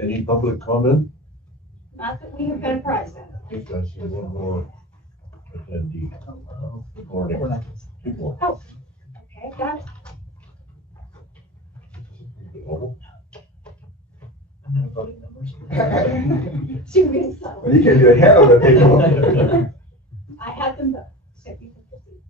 Any public comment? Not that we have been apprised of. I think I see one more attendee. Good morning. Two more. Oh, okay, got it. Two minutes though. You can do a hell of a paperwork. I have them both, so you can proceed.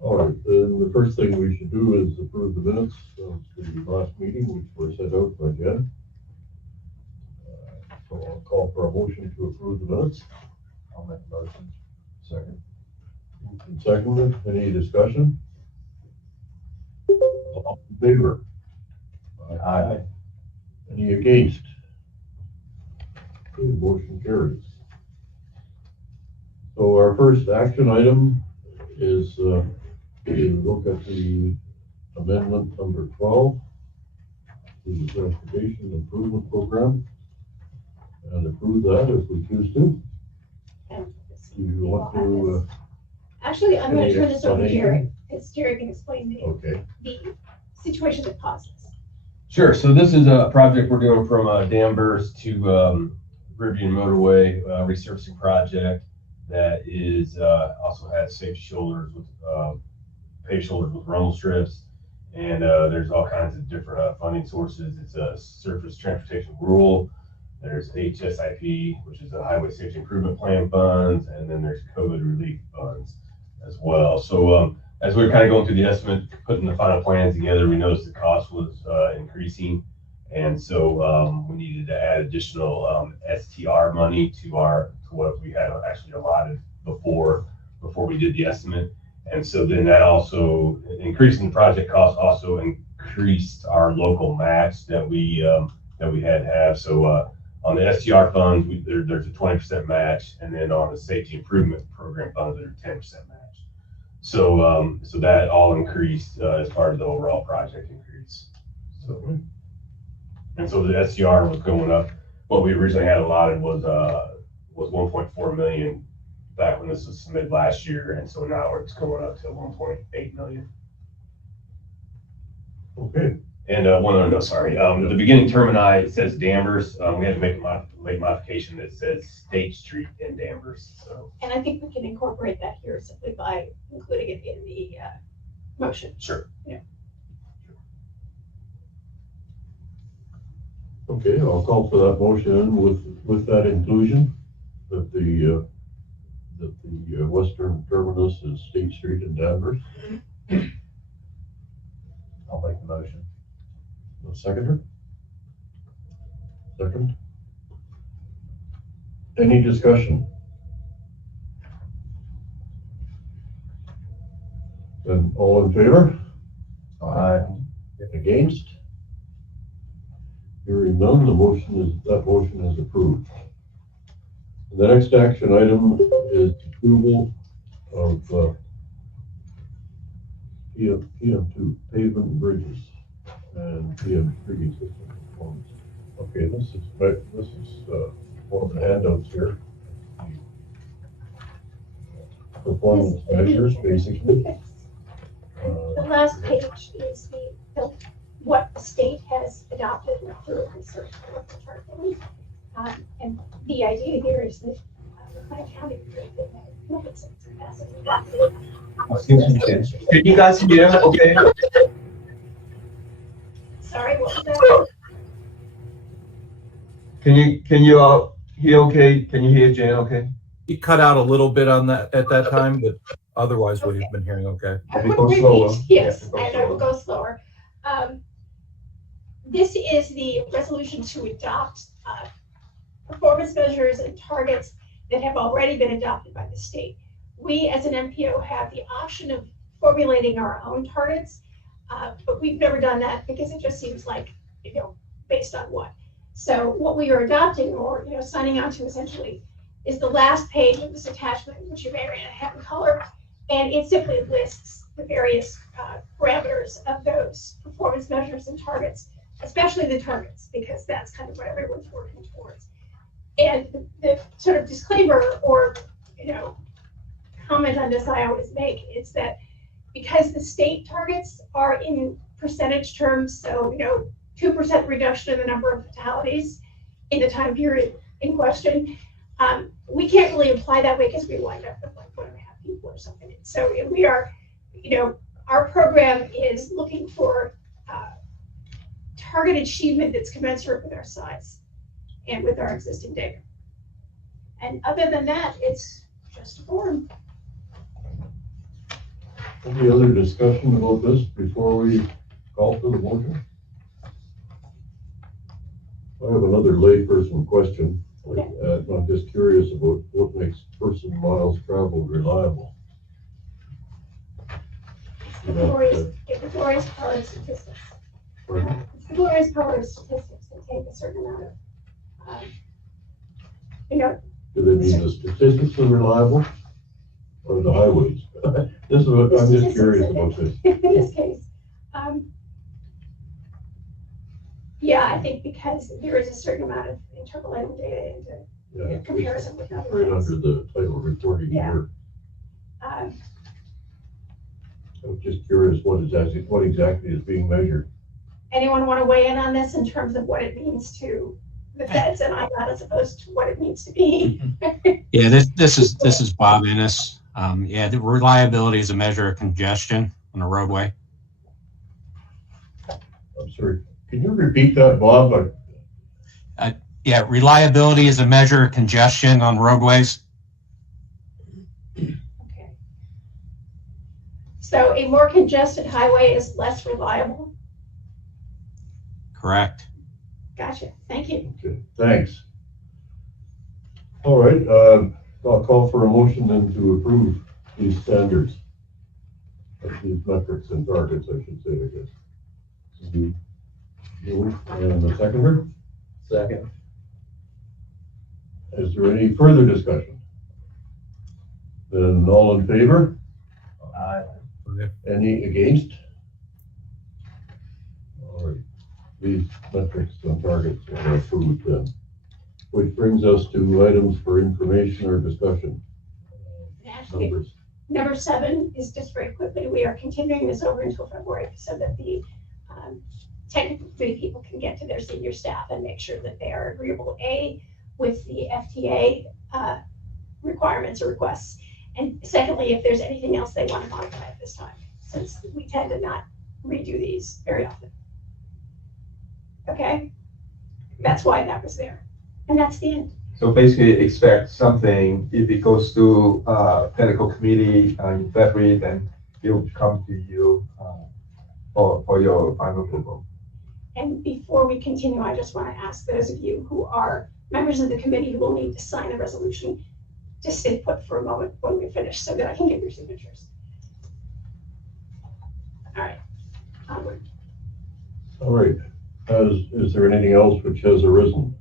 All right, then the first thing we should do is approve the minutes of the last meeting, which were sent out by Jen. So I'll call for a motion to approve the minutes. I'll make a motion. Second. And seconded, any discussion? All in favor? Aye. Any against? Okay, motion carries. So our first action item is to look at the amendment number 12 to the Transportation Improvement Program and approve that if we choose to. And Do you want to? Actually, I'm going to turn this over to Any Jerry, explanation? because Jerry can explain Okay. the situation that caused this. Sure. So this is a project we're doing from Danvers to Rivian Motorway resurfacing project that is also has safe shoulders with paved shoulders with rumble strips, and there's all kinds of different funding sources. It's a surface transportation rule. There's HSIP, which is a Highway Safety Improvement Plan funds, and then there's COVID relief funds as well. So as we were kind of going through the estimate, putting the final plans together, we noticed the cost was increasing. And so we needed to add additional STR money to what we had actually allotted before we did the estimate. And so then that also, increasing the project cost also increased our local match that we had to have. So on the STR funds, there's a 20% match, and then on the safety improvement program funds, there's a 10% match. So so that all increased as part of the overall project increase. So and so the SCR was going up. What we originally had allotted was 1.4 million back when this was submitted last year, and so now it's going up to 1.8 million. Okay. And the beginning termini, it says Danvers. We had to make a late modification that says State Street in Danvers. So And I think we can incorporate that here simply by including it in the motion. sure. Yeah. Okay, I'll call for that motion with that inclusion, that the western terminus is State Street in Danvers. I'll make the motion. A seconder? Second? Any discussion? Then all in favor? Aye. Against? Hearing none, that motion is approved. The next action item is approval of PM2 pavement and bridges and PM3 system performance. Okay, this is one of the handouts here. Performance measures, basically. The last page is what the state has adopted through research. And the idea here is that the county. Can you guys hear? Okay. Sorry, what was that? Can you all hear okay? Can you hear Jan okay? You cut out a little bit on that at that time, but otherwise we've been hearing okay. I Maybe will go slower. repeat, yes, Yeah, go and I will slower. go slower. This is the resolution to adopt performance measures and targets that have already been adopted by the state. We, as an MPO, have the option of formulating our own targets, but we've never done that because it just seems like, based on what. So what we are adopting, or signing on to essentially, is the last page of this attachment, which you may or may not have in color, and it simply lists the various parameters of those performance measures and targets, especially the targets, because that's kind of what everyone's working towards. And the sort of disclaimer or comment on this I always make is that because the state targets are in percentage terms, so 2% reduction in the number of fatalities, in the time period in question. We can't really apply that way because we wind up with like 1.5 people or something. So we are, our program is looking for target achievement that's commensurate with our size and with our existing data. And other than that, it's just a form. Any other discussion about this before we call for the motion? I have another layperson question. I'm just curious about what makes person miles traveled reliable. It's the glorious power of statistics. Pardon? It's the glorious power of statistics that take a certain amount of, Do they mean the statistics are reliable or the highways? This is what I'm just curious about this. in this case. Yeah, I think because there is a certain amount of interpolating data into Yeah, comparison with other right things. under the title reporting Yeah. here. Um, I'm just curious what exactly is being measured. Anyone want to weigh in on this in terms of what it means to the feds and IDOT as opposed to what it means to me? Yeah, this is Bob Ennis. Yeah, the reliability is a measure of congestion on a roadway. I'm sorry, can you repeat that, Bob? Yeah, reliability is a measure of congestion on roadways. Okay. So a more congested highway is less reliable? Correct. Gotcha, thank you. Okay, thanks. All right, I'll call for a motion then to approve these standards. These metrics and targets, I should say, I guess. And the seconder? Second. Is there any further discussion? Then all in favor? Any against? All right, these metrics and targets are approved then. Which brings us to items for information or discussion. Actually, Numbers. number 7 is just very quickly, we are continuing this over until February so that the technical committee people can get to their senior staff and make sure that they are agreeable, A, with the FTA requirements or requests. And secondly, if there's anything else they want to modify at this time, since we tend to not redo these very often. Okay? That's why that was there. And that's the end. So basically expect something, if it goes to technical committee in February, then it will come to you for your final approval. And before we continue, I just want to ask those of you who are members of the committee who will need to sign the resolution to stay put for a moment when we finish so that I can get your signatures. All right, onward. All right, is there anything else which has arisen?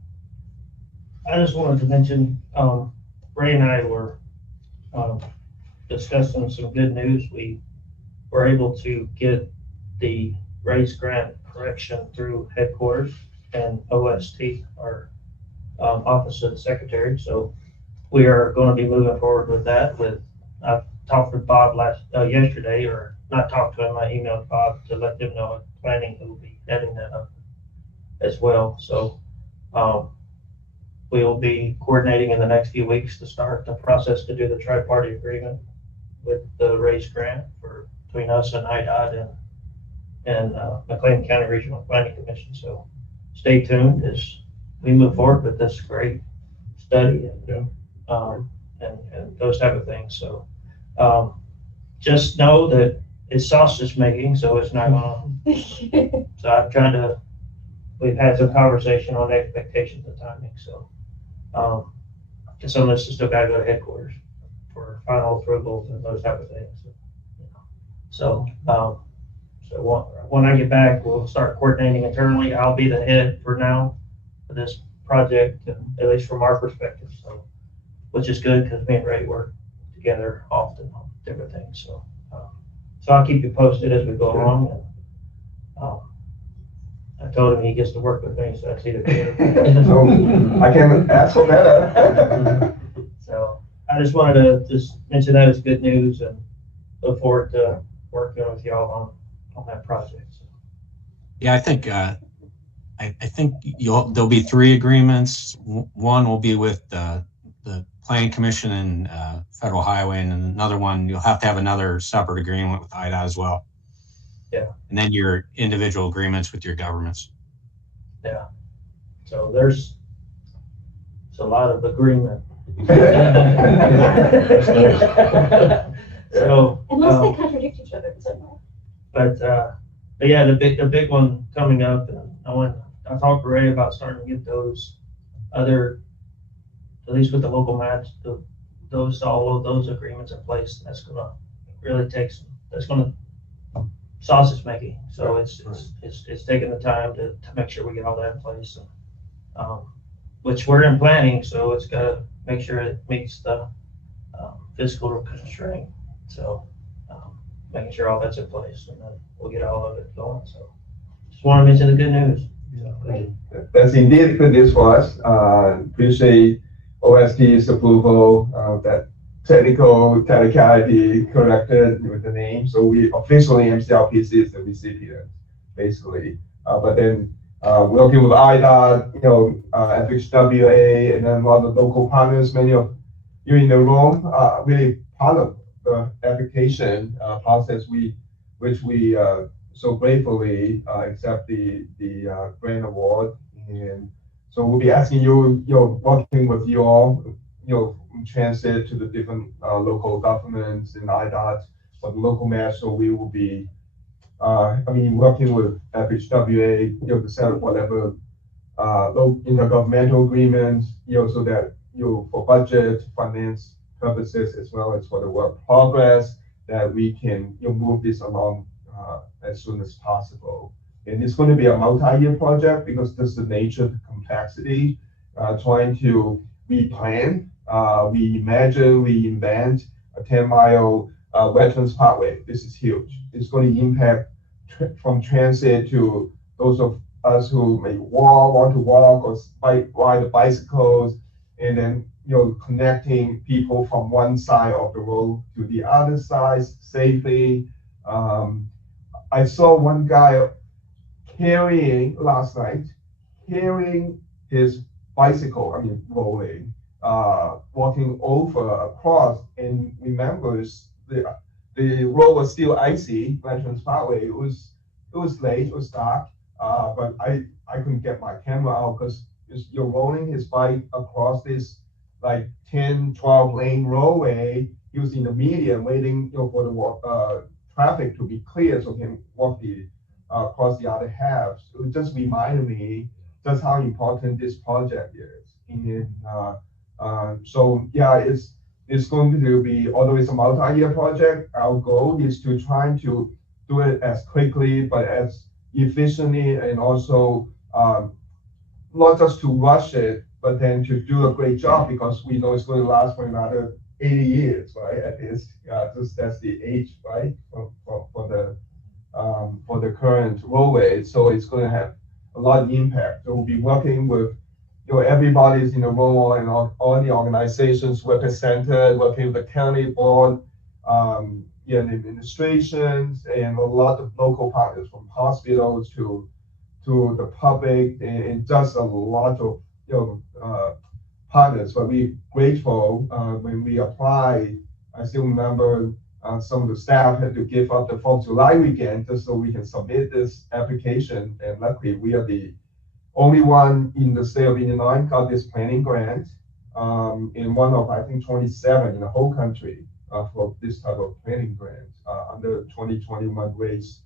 I just wanted to mention, Ray and I were discussing some good news. We were able to get the raise grant correction through headquarters and OST, our office of the secretary. So we are going to be moving forward with that. I talked with Bob yesterday, or not talked to him, I emailed Bob to let them know planning who will be heading that up as well. So we will be coordinating in the next few weeks to start the process to do the tri-party agreement with the raise grant between us and IDOT and McLean County Regional Planning Commission. So stay tuned as we move forward with this great study and those type of things. So just know that it's sausage making, so it's not gonna. So I'm trying to. We've had some conversation on expectations and timing. So some of this is still got to go to headquarters for final approvals and those type of things. So when I get back, we'll start coordinating internally. I'll be the head for now for this project, at least from our perspective. So, which is good because me and Ray work together often on different things. So, so I'll keep you posted as we go along. And I told him he gets to work with me, so that's either good. So I can ask for better. So I just wanted to just mention that as good news and look forward to working with y'all on that project. So. Yeah, I think I think there'll be 3 agreements. One will be with the Planning Commission and Federal Highway, and another one, you'll have to have another separate agreement with IDOT as well. Yeah. And then your individual agreements with your governments. Yeah. So there's a lot of agreement. So, Unless they contradict each other in some way. but yeah, the big one coming up, and I talked to Ray about starting to get those other, at least with the local match, all of those agreements in place. That's gonna really that's gonna sausage making. So it's taking the time to make sure we get all that in place, and, which we're in planning. So it's got to make sure it meets the fiscal constraint. So making sure all that's in place, and then we'll get all of it going. So just want to mention the good news. So, That's indeed good news for us. Appreciate OST's approval of that technicality corrected with the name. So we officially, MCRPC is the recipient, basically. But then working with IDOT, FHWA, and then a lot of local partners, many of you in the room, really part of the application process, which we so gratefully accept the grant award. And so we'll be asking you, working with you all, transit to the different local governments and IDOT for the local match. So we will be, working with FHWA, to set up whatever intergovernmental agreements, so that for budget, finance purposes, as well as for the work progress, that we can move this along as soon as possible. And it's going to be a multi-year project because that's the nature of the complexity. Trying to replan, reimagine, reinvent a 10-mile Veterans Parkway. This is huge. It's going to impact from transit to those of us who may want to walk or ride bicycles, and then connecting people from one side of the road to the other side safely. I saw one guy last night carrying his bicycle, rolling, walking across, and remembers the road was still icy, Veterans Parkway. It was late, it was dark, but I couldn't get my camera out because you're rolling his bike across this like 10, 12 lane roadway. He was in the median waiting for the traffic to be clear so he can walk across the other half. So it just reminded me just how important this project is. And so yeah, it's going to be, although it's a multi-year project, our goal is to try to do it as quickly but as efficiently, and also not just to rush it, but then to do a great job, because we know it's going to last for another 80 years, right? At least, that's the age, right, for the current roadway. So it's going to have a lot of impact. So we'll be working with everybody's in the role, and all the organizations represented, working with the county board, and administrations, and a lot of local partners, from hospitals to the public, and just a lot of partners. But we're grateful when we applied. I still remember some of the staff had to give up the 4th of July weekend just so we can submit this application. And luckily, we are the only one in the state of Illinois got this planning grant, and one of, I think, 27 in the whole country for this type of planning grant under 2021 race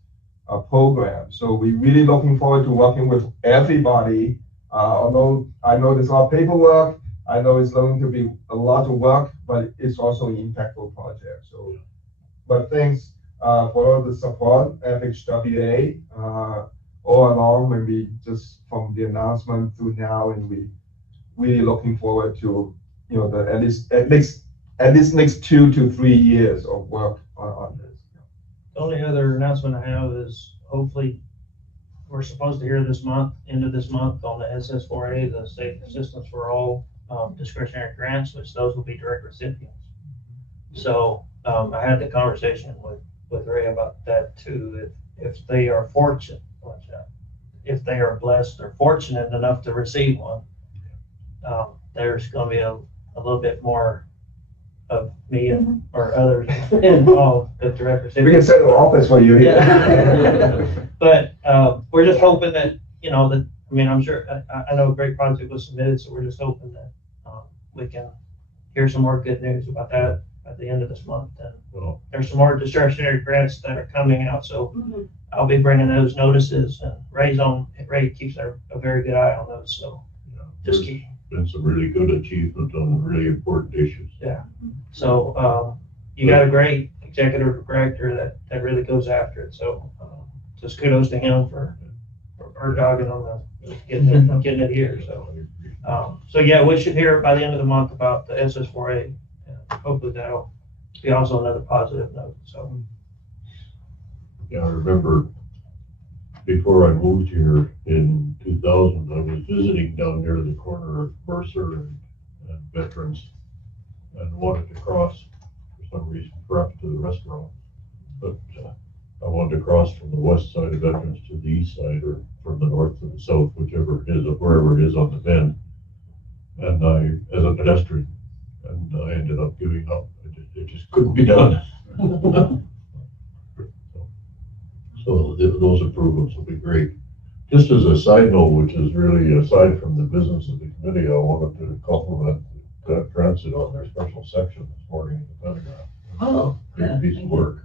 program. So we're really looking forward to working with everybody. Although I know there's a lot of paperwork, I know it's going to be a lot of work, but it's also an impactful project. So, but thanks for all the support, FHWA, all along, when we just from the announcement through now, and we really looking forward to at least next 2 to 3 years of work on this. The only other announcement I have is hopefully we're supposed to hear this month, end of this month, on the SS4A, the Safe Assistance for All discretionary grants, which those will be direct recipients. So I had the conversation with Ray about that too. If they are fortunate, if they are blessed or fortunate enough to receive one, there's gonna be a little bit more of me and or others involved at the representative. We can set an office for you here. Yeah. But we're just hoping that, you know, that, I mean, I'm sure, I know a great project was submitted, so we're just hoping that we can hear some more good news about that at the end of this month. And Well, there's some more discretionary grants that are coming out, so I'll be bringing those notices, and Ray keeps a very good eye on those, so yeah, just there's keep. been some really good achievement on really important issues. So you got a great executive director that really goes after it, so just kudos to him for dogging on getting it here, so. So yeah, we should hear by the end of the month about the SS4A. Hopefully that'll be also another positive note, so. Yeah, I remember before I moved here in 2000, I was visiting down near the corner of Mercer and Veterans, and wanted to cross for some reason, perhaps to the restaurant. But I wanted to cross from the west side of Veterans to the east side, or from the north to the south, whichever it is, or wherever it is on the bend. And as a pedestrian, and I ended up giving up. It just couldn't be done. So those improvements will be great. Just as a side note, which is really aside from the business of the committee, I wanted to compliment Transit on their special section this morning in the Pentagon. Oh, yeah, Great piece of work,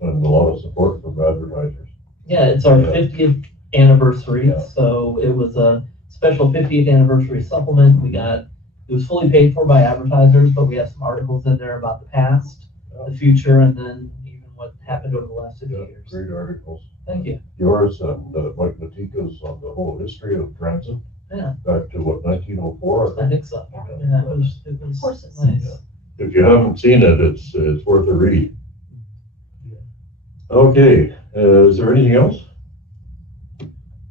and a lot of support from advertisers. yeah, it's our 50th anniversary, Yeah. so it was a special 50th anniversary supplement. It was fully paid for by advertisers, but we have some articles in there about the past, the future, and then even what happened over the last 50 Yeah, years. great articles. Thank you. Yours and Mike Matika's on the whole history of transit. Yeah. Back to what, 1904? I think so. Yeah, it was Horses. nice. Yeah. If you haven't seen it, it's worth a read. Okay, is there anything else?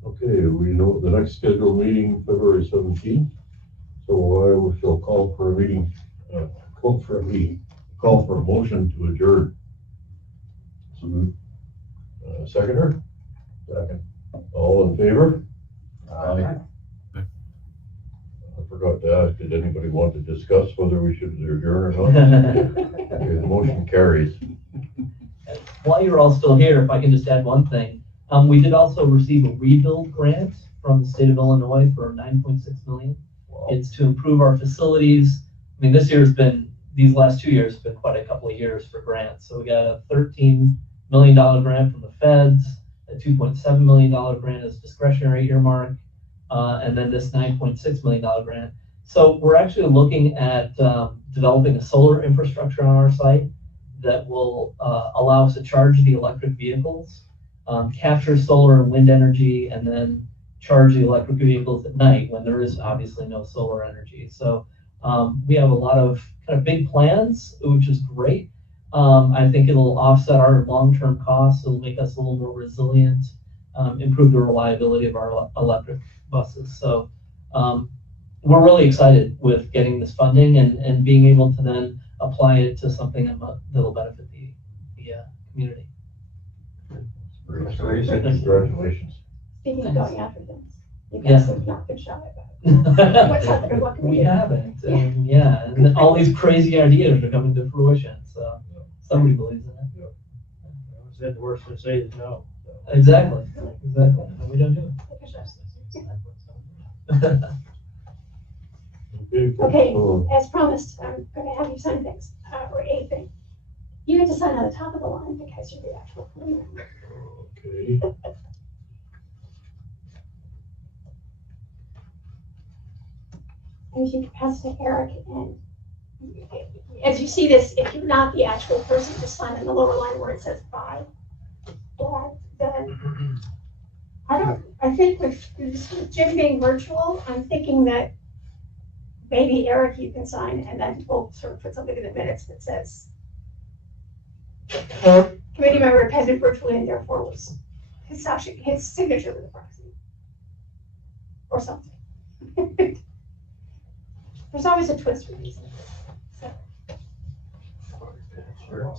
Okay, we know the next scheduled meeting, February 17th. So I shall call for a motion to adjourn. Seconder? Second. All in favor? Aye. I forgot to ask, did anybody want to discuss whether we should adjourn or not? Okay, the motion carries. While you're all still here, if I can just add one thing, we did also receive a rebuild grant from the state of Illinois for $9.6 million. Wow. It's to improve our facilities. I mean, these last 2 years have been quite a couple of years for grants. So we got a $13 million grant from the feds, a $2.7 million grant as discretionary earmark, and then this $9.6 million grant. So we're actually looking at developing a solar infrastructure on our site that will allow us to charge the electric vehicles, capture solar and wind energy, and then charge the electric vehicles at night when there is obviously no solar energy. So we have a lot of kind of big plans, which is great. I think it'll offset our long-term costs. It'll make us a little more resilient, improve the reliability of our electric buses. So we're really excited with getting this funding and being able to then apply it to something that'll benefit the community. Congratulations. Congratulations. Speaking of going after things, you Yeah. guys have not been shy about it. What's out there, what can we We do? haven't, and and all these crazy ideas are coming to fruition, so somebody believes in it. I said the worst to say is no. Exactly, and we don't do it. Okay, So, as promised, I'm gonna have you sign things, or a thing. You get to sign on the top of the line because you're the actual committee member. okay. And if you could pass it to Eric, and as you see this, if you're not the actual person, just sign in the lower line where it says bye. I think with Jim being virtual, I'm thinking that maybe Eric, you can sign, and then we'll sort of put something in the minutes that says committee member attended virtually and therefore was his signature with the proxy. Or something. There's always a twist with these things. So. Sure.